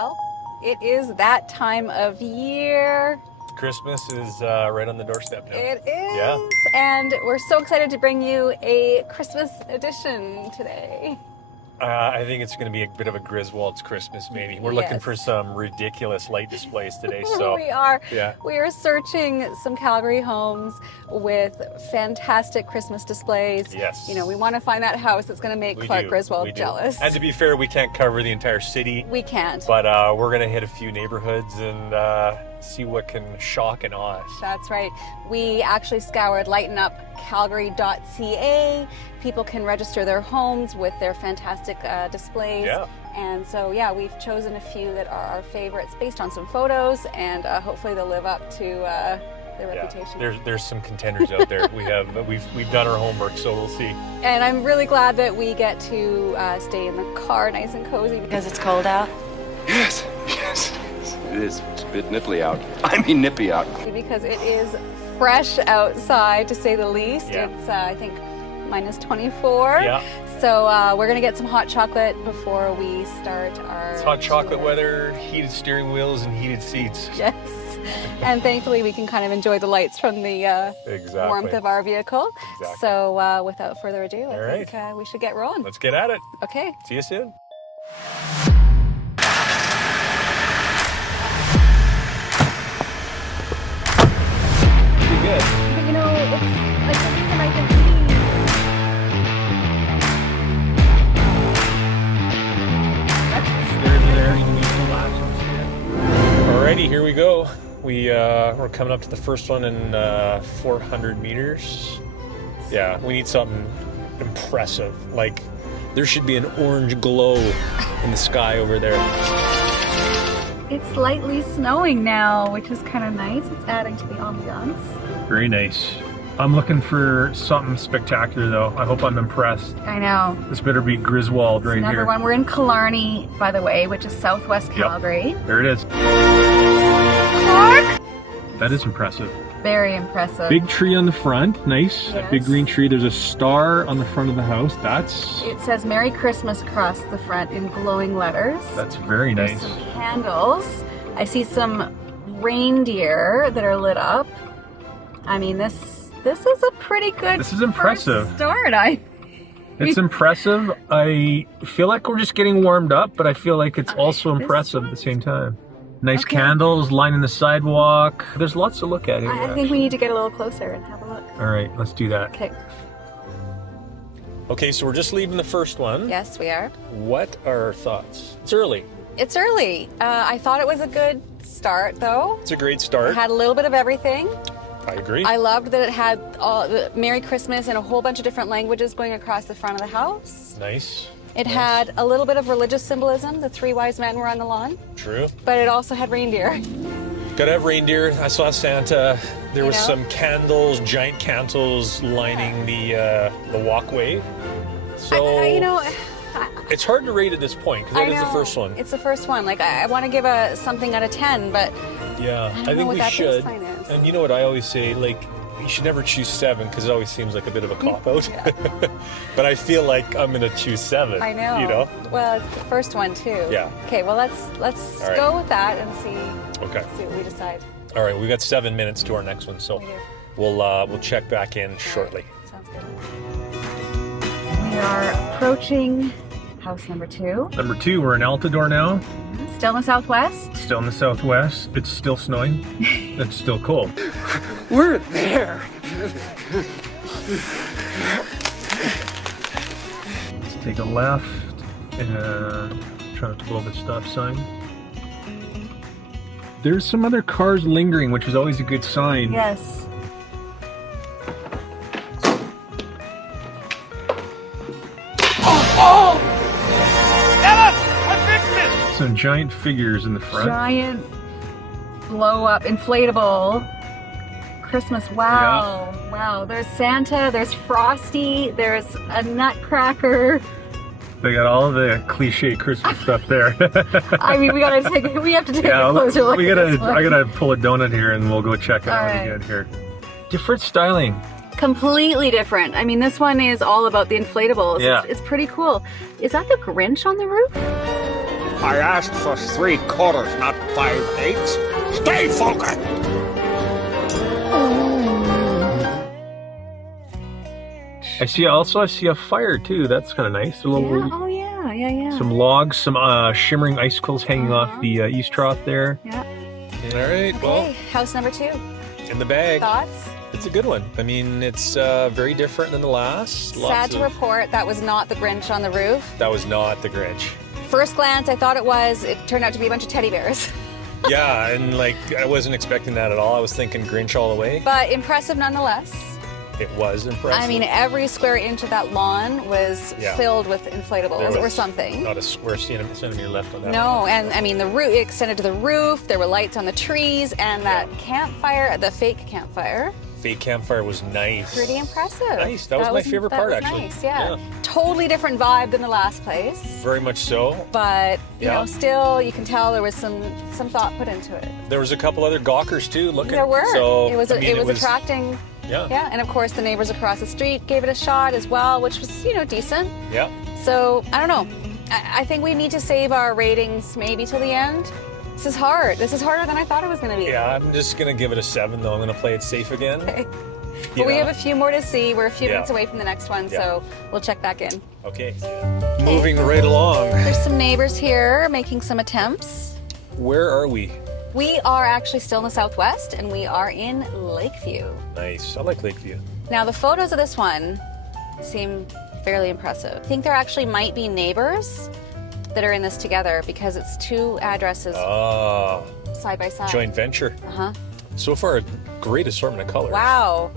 Well, it is that time of year. Christmas is right on the doorstep now. It is. Yeah. And we're so excited to bring you a Christmas edition today. I think it's going to be a bit of a Griswold's Christmas, maybe. We're looking for some ridiculous light displays today. So We are. Yeah. We are searching some Calgary homes with fantastic Christmas displays. Yes. You know, we want to find that house that's going to make Clark Griswold jealous. And to be fair, we can't cover the entire city. We can't. But we're going to hit a few neighborhoods and see what can shock and awe us. That's right. We actually scoured lightenupcalgary.ca. People can register their homes with their fantastic displays. Yeah. And so, yeah, we've chosen a few that are our favorites based on some photos, and hopefully they'll live up to their reputation. There's some contenders out there. We've done our homework, so we'll see. And I'm really glad that we get to stay in the car nice and cozy. Because it's cold out? Yes. It is. It's a bit nipply out. I mean nippy out. Because it is fresh outside, to say the least. Yeah. It's, I think, minus 24. Yeah. So we're going to get some hot chocolate before we start our It's hot chocolate tour. weather, heated steering wheels, and heated seats. Yes. And thankfully we can kind of enjoy the lights from the Exactly. warmth of our vehicle. Exactly. So without further ado, All I think we should get rolling. Let's get at it. Okay. See you soon. Pretty good. But you know, it's like the reason I think Alrighty, here we go. We're coming up to the first one in 400 meters. Yeah, we need something impressive. Like, there should be an orange glow in the sky over there. it's slightly snowing now, which is kind of nice. It's adding to the ambiance. Very nice. I'm looking for something spectacular though. I hope I'm impressed. I know. This better be Griswold right Number here. one, we're in Killarney, by the way, which is southwest Calgary. There it is. That is impressive. Very impressive. Big tree on the front, nice. Yes. That big green tree. There's a star on the front of the house. That's It says Merry Christmas across the front in glowing letters. very There's nice. some candles. I see some reindeer that are lit up. I mean, this is a pretty good This is impressive. first start. It's impressive. I feel like we're just getting warmed up, but I feel like it's also this impressive at the same time. Nice Okay. candles lining the sidewalk. There's lots to look at here. I think we need to get a little closer and have a look. All right, let's do that. Okay. Okay, so we're just leaving the first one. Yes, we are. What are our thoughts? It's early. It's early. I thought it was a good start, though. It's a great It start. had a little bit of everything. I agree. I loved that it had all the Merry Christmas and a whole bunch of different languages going across the front of the house. Nice. It Nice. had a little bit of religious symbolism. The three wise men were on the lawn, True. but it also had reindeer. Gotta have reindeer. I saw Santa. There was know? some candles, giant candles lining the walkway. So it's hard to rate at this point because that is the first one. It's the first one. Like I want to give a something out of 10, but Yeah, don't I know think what we that should. baseline is. And you know what I always say, like, you should never choose 7 because it always seems like a bit of a cop out. But I feel like I'm gonna choose 7. I know. You know? Well, it's the first one too. Yeah. Okay. Well, let's All right. go with that and see Okay. what we decide. All right, we've got 7 minutes to our next one, so We do. we'll check back in shortly. Sounds good. We are approaching house number 2. Number 2, we're in Altador now. Still in the southwest. Still in the southwest. It's still snowing. It's still cold. We're there. Let's take a left and try not to blow the stop sign. There's some other cars lingering, which is always a good sign. Yes. Some giant figures in the front. Giant blow up inflatable Christmas. Wow. Wow. There's Santa, there's Frosty, there's a Nutcracker. They got all the cliche Christmas stuff there. I mean, we have to take a closer look we at gotta. this one. I gotta pull a donut here, and we'll go check it All out right. again here. Different styling. Completely different. I mean, this one is all about the inflatables. Yeah. It's pretty cool. Is that the Grinch on the roof? I asked for 3/4, not 5/8. Stay focused! I see a fire too. That's kind of nice. A little, Yeah. Oh yeah. some logs, some shimmering icicles hanging off the east trough there. Yeah. All right, well, Okay, house number 2. in the bag. Thoughts? It's a good one. I mean, it's very different than the last. Sad to report, that was not the Grinch on the roof. That was not the Grinch. First glance, I thought it was. It turned out to be a bunch of teddy bears. Yeah, and like I wasn't expecting that at all. I was thinking Grinch all the way. But impressive nonetheless. It was impressive. I mean, every square inch of that lawn was Yeah. filled with inflatables There or was something. Not a square centimeter left on that. No, and I mean, the roof, it extended to the roof. There were lights on the trees, and that campfire, the fake campfire, Fake campfire was nice. pretty impressive. Nice. That was my favorite part, that was actually. Nice, yeah. Yeah. Totally different vibe than the last place, Very much so. but you Yeah. know, still you can tell there was some thought put into it. There was a couple other gawkers too. Looking. There were. So it was I mean, it was attracting. Yeah. Yeah, and of course the neighbors across the street gave it a shot as well, which was decent. Yeah. So I don't know. I think we need to save our ratings maybe till the end. This is hard. This is harder than I thought it was going to be. Yeah. I'm just gonna give it a 7 though. I'm gonna play it safe again. Okay. But we have a few more to see. We're a few Yeah. minutes away from the next one, so we'll check back in. Okay. Moving right along. There's some neighbors here making some attempts. Where are we? We are actually still in the southwest, and we are in Lakeview. Nice. I like Lakeview. Now, the photos of this one seem fairly impressive. I think there actually might be neighbors that are in this together because it's 2 addresses Ah, side by side. joint venture. Uh-huh. So far, a great assortment of colors. Wow.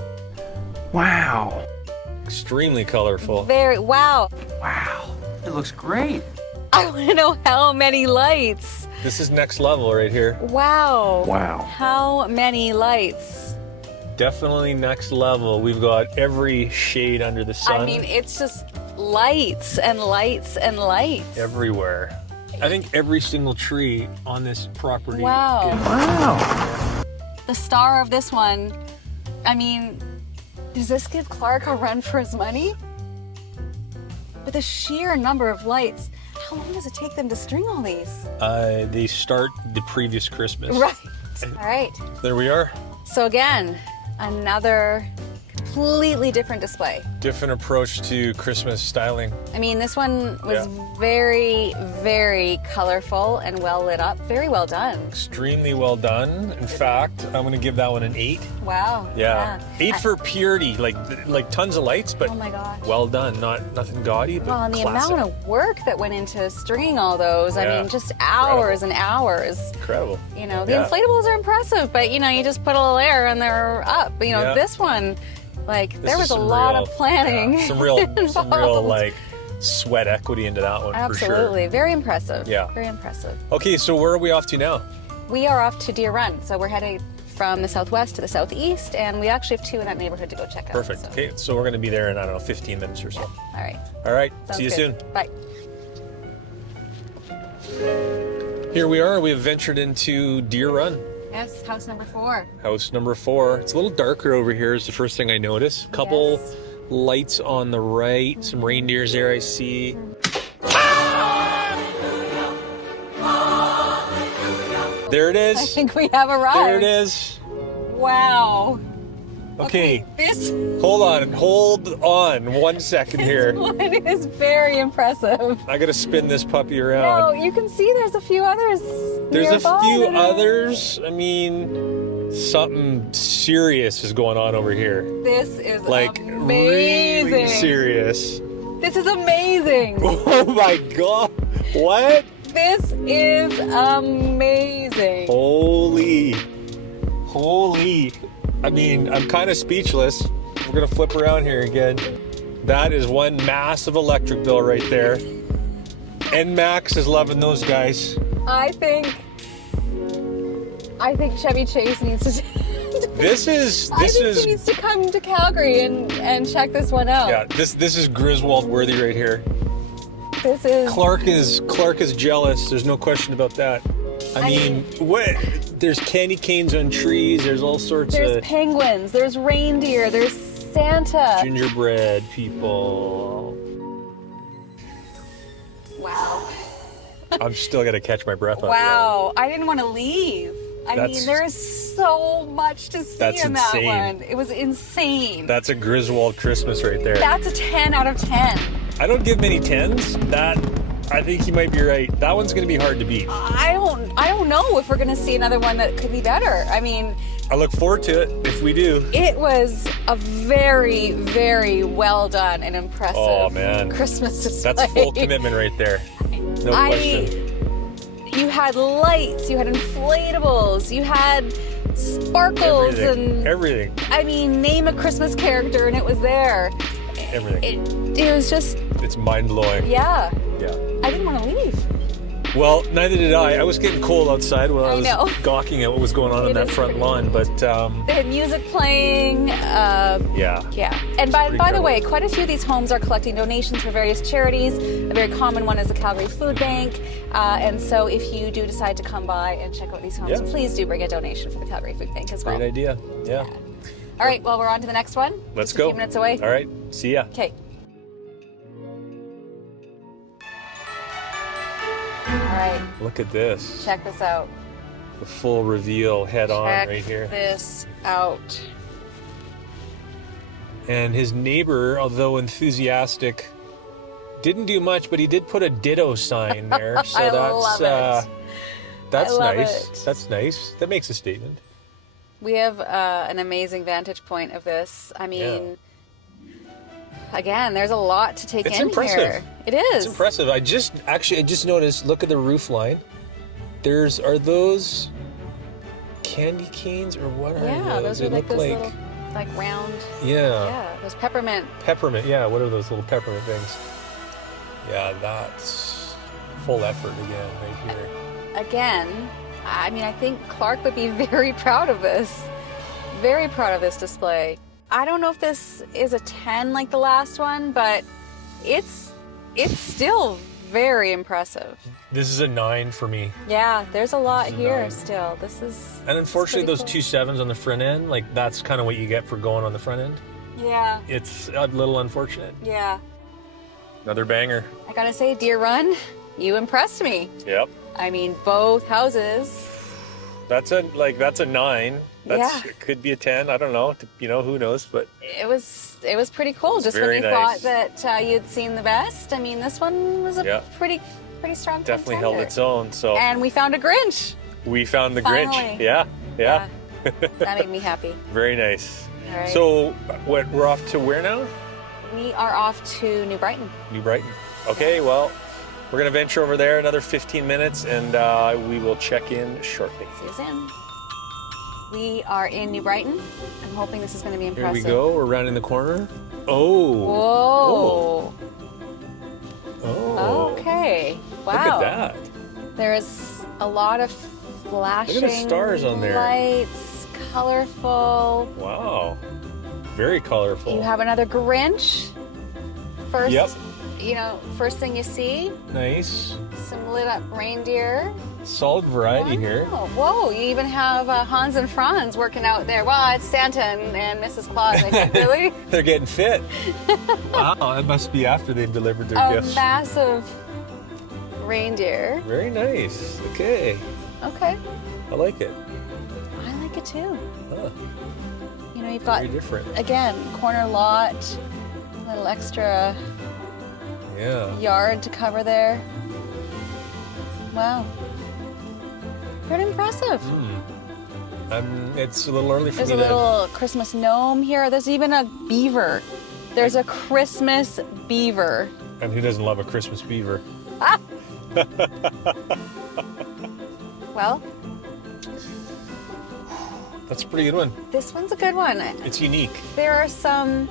Wow. Extremely colorful. Wow. Wow, it looks great. I want to know how many lights. This is next level right here. Wow. Wow. How many lights? Definitely next level. We've got every shade under the sun. I mean, it's just lights and lights and lights. everywhere. I think every single tree on this property. Wow. is- Wow. The star of this one, I mean, does this give Clark a run for his money? But the sheer number of lights, how long does it take them to string all these? They start the previous Christmas. Right. All right. There we are. So again, another completely different display. Different approach to Christmas styling. I mean, this one was Yeah. very, very colorful and well lit up. Very well done. Extremely well done. In fact, I'm going to give that one an 8. Wow. Yeah. 8 for purity, like tons of lights, but Oh my gosh. well done. Nothing gaudy, but Well, and the classic. amount of work that went into stringing all those, I Yeah. mean, just hours and hours. Incredible. You know, the Yeah. inflatables are impressive, but you know, you just put a little air and they're up. You know, Yeah. this one, like, This there is was a some lot real- of planning. yeah, some real involved. like sweat equity into that one for sure. Absolutely. Very impressive. Yeah. Very impressive. Okay, so where are we off to now? We are off to Deer Run. So we're headed from the southwest to the southeast, and we actually have 2 in that neighborhood to go check out. Perfect. So. Okay, so we're going to be there in, I don't know, 15 minutes or so. All right. All right, Sounds see you good. soon. Bye. Here we are. We have ventured into Deer Run, Yes, house number 4. house number 4. It's a little darker over here is the first thing I notice. Couple Yes. lights on the right, some reindeers there I see. There it I is. think we have arrived. There it is. Wow. Okay, This hold on 1 second here. one is very impressive. I gotta spin this puppy around. No, you can see there's a few others. There's nearby a few that are- others. I mean, something serious is going on over here. This is Like, amazing. really serious. This is amazing. Oh my god. What? This is amazing. Holy. I mean, I'm kind of speechless. We're gonna flip around here again. That is one massive electric bill right there. NMAX is loving those guys. I think Chevy Chase needs to. This is he needs to come to Calgary and check this one out. yeah, this is Griswald worthy right here. This is. Clark is jealous. There's no question about that. I mean, what? There's candy canes on trees. There's all sorts There's of penguins. There's reindeer. There's Santa. gingerbread people. Wow. I'm still gonna catch my breath. Wow, I didn't want to leave. I mean, That's- there is so much to see That's in that insane. one. It was insane. That's a Griswold Christmas right there. That's a 10 out of 10. I don't give many 10s. I think you might be right. That one's gonna be hard to beat. I don't know if we're gonna see another one that could be better. I mean, I look forward to it if we do. it was a very, very well done and impressive Oh, man. Christmas display. That's full commitment right there. No question. You had lights, you had inflatables, you had sparkles, and Everything. I mean, name a Christmas character and it was there. Everything. It was just, It's mind blowing. yeah. Yeah. I didn't want to leave. Well, neither did I. I was getting cold outside while I was know. gawking at what was going on It in that is front pretty lawn, but They had music playing. yeah. Yeah. And by the incredible. way, quite a few of these homes are collecting donations for various charities. A very common one is the Calgary Food Bank. And so if you do decide to come by and check out these homes, Yeah. please do bring a donation for the Calgary Food Bank as well. Great idea. Yeah. All right, well, we're on to the next one. Let's Just go. A few minutes away. All right. See ya. Okay. All right, Look at this. check this out. The full reveal head on Check right here. this out. And his neighbor, although enthusiastic, didn't do much, but he did put a ditto sign there. So I that's love it. that's I love nice. it. That's nice. That makes a statement. We have an amazing vantage point of this. I mean, again, there's a lot to take It's in impressive. here. It is. It's impressive. I just noticed, look at the roof line. Are those candy canes or what are Yeah, those They are like look those little, like round. yeah, Yeah, those peppermint. peppermint. Yeah, what are those little peppermint things? Yeah, that's full effort again right here. Again, I mean, I think Clark would be very proud of this. Very proud of this display. I don't know if this is a 10 like the last one, but it's still very impressive. This is a 9 for me. Yeah, there's a lot This is a here 9. still. This is. And unfortunately, pretty those cool. 2 7s on the front end, like that's kind of what you get for going on the front end. Yeah, It's a little unfortunate. yeah. Another banger. I gotta say, Deer Run, you impressed me. Yep. I mean, both houses. That's a 9. That's Yeah. It could be a 10. I don't know. Who knows? But It was pretty cool. Just when very you nice. thought that you'd seen the best. I mean, this one was a Yeah. pretty strong. definitely held contender. its own. So And we found a Grinch. we found the Finally. Grinch. Yeah. Yeah. That made me happy. Very nice. All right. So we're off to where now? we are off to New Brighton. New Brighton. Okay. Well, we're gonna venture over there another 15 minutes, and we will check in shortly. See you soon. We are in New Brighton. I'm hoping this is going to be Here impressive. we go. We're rounding the corner. Oh. Whoa. Oh. Okay. Wow. Look at that. There's a lot of flashing stars on there. lights, colorful. Wow. Very colorful. You have another Grinch. First, Yep. First thing you see, Nice. some lit up reindeer. Solid variety here. Wow. Whoa, you even have Hans and Franz working out there. Well, it's Santa and Mrs. Claus, I think, really? They're getting fit. Wow, that must be after they've delivered their A gifts. massive reindeer. Very nice. Okay. Okay. I like it. I like it too. Huh. You've got, Very different. again, corner lot, a little extra Yeah. yard to cover there. Wow. Pretty impressive. It's a little early for There's me a little Christmas gnome here. There's even a beaver. There's a Christmas beaver. And who doesn't love a Christmas beaver? Well, That's a pretty good one. this one's a good one. It's unique. There are some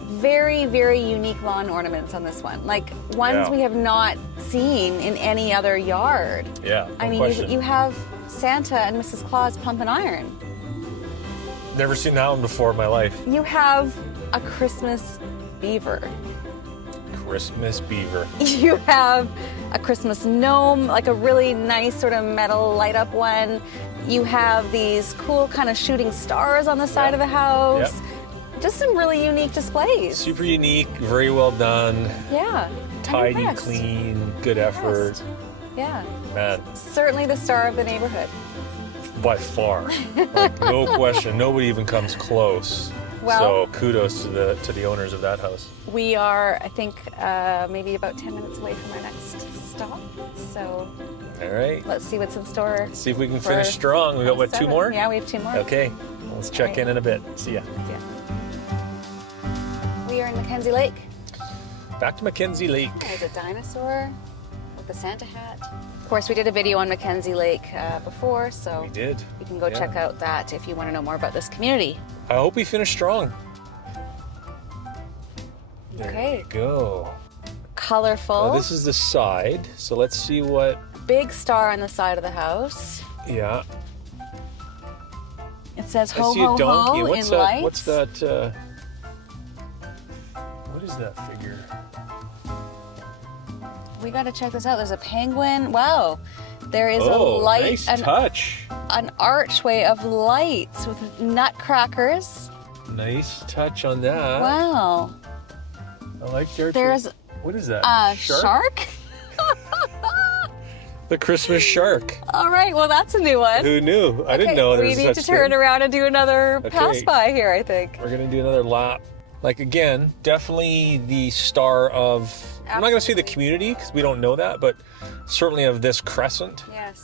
very, very unique lawn ornaments on this one. Like ones Yeah. we have not seen in any other yard. Yeah. I No mean, question. you have Santa and Mrs. Claus pumping iron. Never seen that one before in my life. You have a Christmas beaver. Christmas beaver. You have a Christmas gnome, like a really nice sort of metal light up one. You have these cool kind of shooting stars on the side Yeah. of the house. Just some really unique displays. Super unique, very well done, Yeah. I'm tidy, impressed. clean, good effort. Impressed. Yeah. Man, Certainly the star of the neighborhood. by far, like, no question. Nobody even comes close. Well- so kudos to the owners of that house. We are, I think, maybe about 10 minutes away from our next stop. So All right. let's see what's in store. See if we can for finish strong. We got what, 2 7. more? Yeah, we have 2 more. Okay. Let's check Right. in a bit. See ya. Yeah. We are in Mackenzie Lake. Back to Mackenzie Lake. There's a dinosaur with a Santa hat. Of course, we did a video on Mackenzie Lake before, so We did. you can go Yeah. check out that if you want to know more about this community. I hope we finish strong. There Okay. we go. Colorful. Now, this is the side, so let's see what. Big star on the side of the house. Yeah. It says I ho see ho a donkey. ho What's in that? lights. What's that? What is that figure? We got to check this out. There's a penguin. Wow. There is a Oh, light, nice touch. an archway of lights with nutcrackers. Nice touch on that. Wow. I like the archery. There's What is that? a shark? The Christmas shark. All right, well, that's a new one. Who knew? I didn't Okay, know there we was need such to turn thing. around and do another Okay. pass by here, I think. We're gonna do another lap. Like again, definitely the star of. I'm not gonna say the Absolutely. community because we don't know that, but certainly of this crescent. Yes.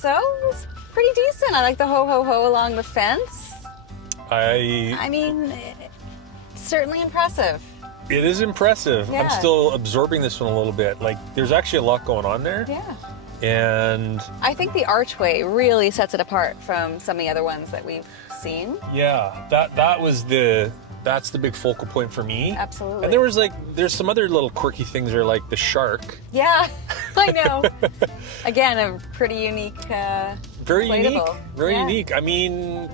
So, it's pretty decent. I like the ho ho ho along the fence. I mean, it's certainly impressive. It is impressive. Yeah. I'm still absorbing this one a little bit. Like, there's actually a lot going on there. Yeah. And I think the archway really sets it apart from some of the other ones that we've seen. yeah, that's the big focal point for me. Absolutely. And there's some other little quirky things there, like the shark. Yeah, I know. Again, a pretty unique. Very unique. Inflatable. Very Yeah. unique. I mean,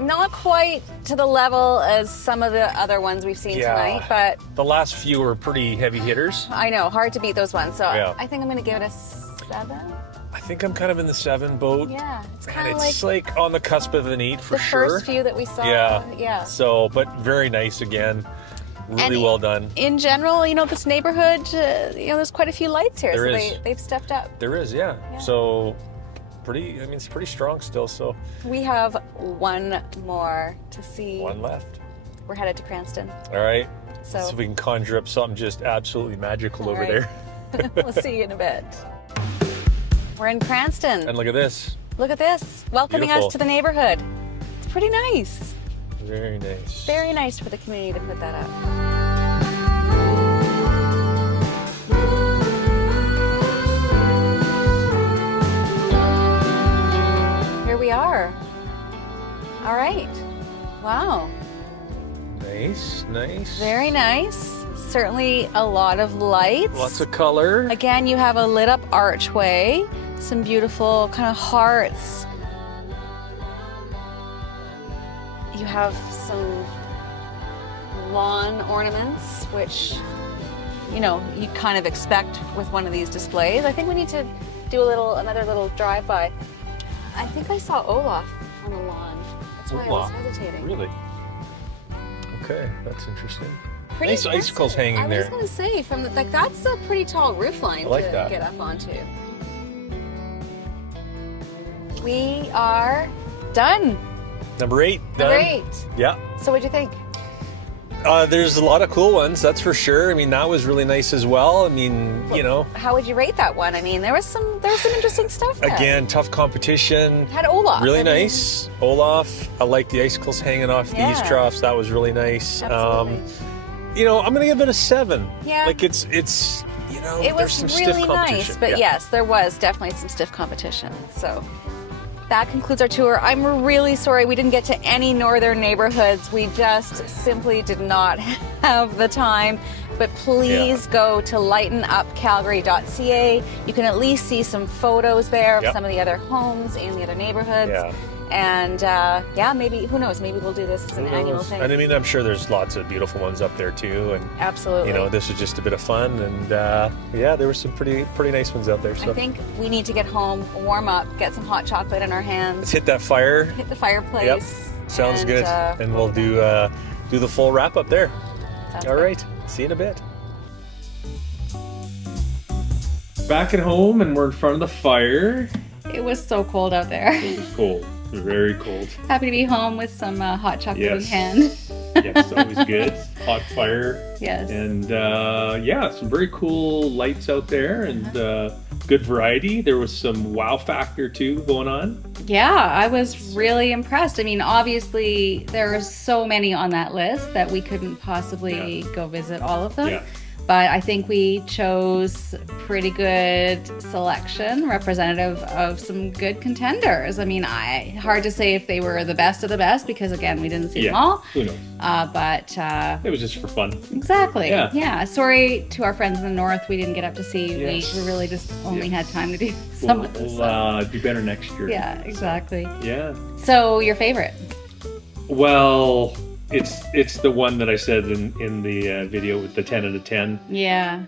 Not quite to the level as some of the other ones we've seen Yeah. tonight, but the last few were pretty heavy hitters. I know, hard to beat those ones. So Yeah. I think I'm going to give it a 7. I think I'm kind of in the 7 boat. Yeah, it's Man, kind of it's like like on the cusp of an 8 for the sure. first few that we saw. Yeah. Yeah. So, but very nice again. Really And well done. In general, you know, this neighborhood, there's quite a few lights here, There so is. they've stepped up. There is, yeah. Yeah. So, it's pretty strong still. So, We have one more to see. one left. We're headed to Cranston. All right. So- See if we can conjure up something just absolutely magical All over right. there. We'll see you in a bit. We're in Cranston. And look at this. Look at this. Welcoming Beautiful. us to the neighborhood. It's pretty nice. Very nice. Very nice for the community to put that up. Here we are. All right. Wow. Nice, nice. Very nice. Certainly a lot of lights. Lots of color. Again, you have a lit up archway, some beautiful kind of hearts. You have some lawn ornaments, which, you know, you kind of expect with one of these displays. I think we need to do another little drive-by. I think I saw Olaf on the lawn. That's why Olaf. I was hesitating. Really? Okay, that's interesting. Pretty Nice impressive. icicles hanging I was there. gonna say, that's a pretty tall roof line I like to that. get up onto. We are done. Number 8. Done. Great. Yeah. So what'd you think? There's a lot of cool ones, that's for sure. I mean, that was really nice as well. I mean, you know, How would you rate that one? I mean, there was some interesting stuff there. again, tough competition. Had Olaf. Really I mean, nice. Olaf. I like the icicles hanging off the eaves Yeah. troughs. That was really nice. Absolutely. You know, I'm gonna give it a 7. Yeah. Like it's you know, It there's was some really stiff competition. nice, but Yeah. yes, there was definitely some stiff competition. So that concludes our tour. I'm really sorry we didn't get to any northern neighborhoods. We just simply did not have the time. But please go to lightenupcalgary.ca. You can at least see some photos there of Yep. some of the other homes in the other neighborhoods. Yeah. And maybe, who knows, maybe we'll do this as an annual thing. And I mean, I'm sure there's lots of beautiful ones up there too. And Absolutely. you know, this was just a bit of fun. And there were some pretty nice ones out there. So I think we need to get home, warm up, get some hot chocolate in our hands, let's hit that fire. hit the fireplace. Yep. Sounds and, good. And we'll do the full wrap up there. Sounds All good. right. See you in a bit. back at home, and we're in front of the fire. It was so cold out there. It was cold. Very cold. Happy to be home with some hot chocolate in Yes. hand. Yes, always good. Hot fire. Yes. And yeah, some very cool lights out there, and good variety. There was some wow factor too going on. Yeah, I was really impressed. I mean, obviously, there are so many on that list that we couldn't possibly go visit all of them. Yeah. But I think we chose pretty good selection, representative of some good contenders. I mean, hard to say if they were the best of the best because, again, we didn't see them all. Who knows? But It was just for fun. exactly. Yeah. Sorry to our friends in the north, we didn't get up to see. Yes. We really just only had time to do some of this. We'll do better next year. Yeah, exactly. Yeah. So, your favorite? Well, it's the one that I said in the video with the 10 out of 10. Yeah.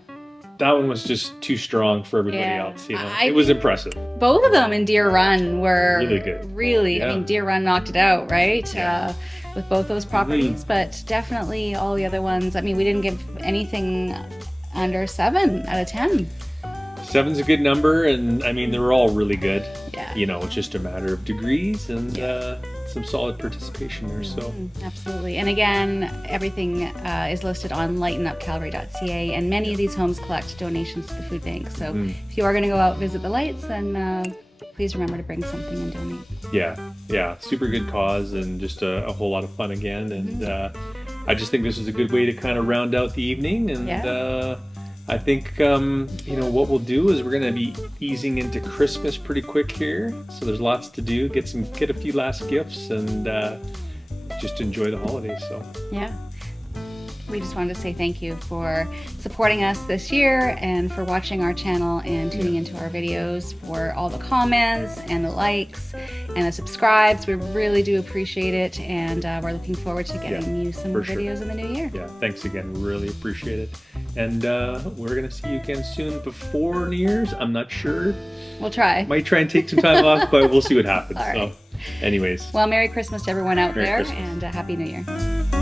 That one was just too strong for everybody Yeah. else. You know, I it was think- impressive. Both of them in Deer Run were Really good. Really, Yeah. I mean, Deer Run knocked it out, right? With both those properties, Mm-hmm. but definitely all the other ones. I mean, we didn't give anything under 7 out of 10. 7's a good number, and I mean, they were all really good. Yeah. You know, it's just a matter of degrees and some solid participation there. So Absolutely. And again, everything is listed on lightenupcalgary.ca, and many of these homes collect donations to the food bank. So if you are going to go out visit the lights, then please remember to bring something and donate. yeah, super good cause, and just a whole lot of fun again. And I just think this is a good way to kind of round out the evening. And I think you know what we'll do is we're going to be easing into Christmas pretty quick here. So there's lots to do. Get a few last gifts, and just enjoy the holidays. So Yeah. We just wanted to say thank you for supporting us this year and for watching our channel and tuning into our videos, for all the comments and the likes and the subscribes. We really do appreciate it, and we're looking forward to getting you some for more sure. videos in the new year. yeah, thanks again. We really appreciate it. And we're going to see you again soon before New Year's. I'm not sure. We'll try. Might try and take some time off, but we'll see what happens. All right. So anyways. Well, Merry Christmas to everyone out Merry there, Christmas. and Happy New Year.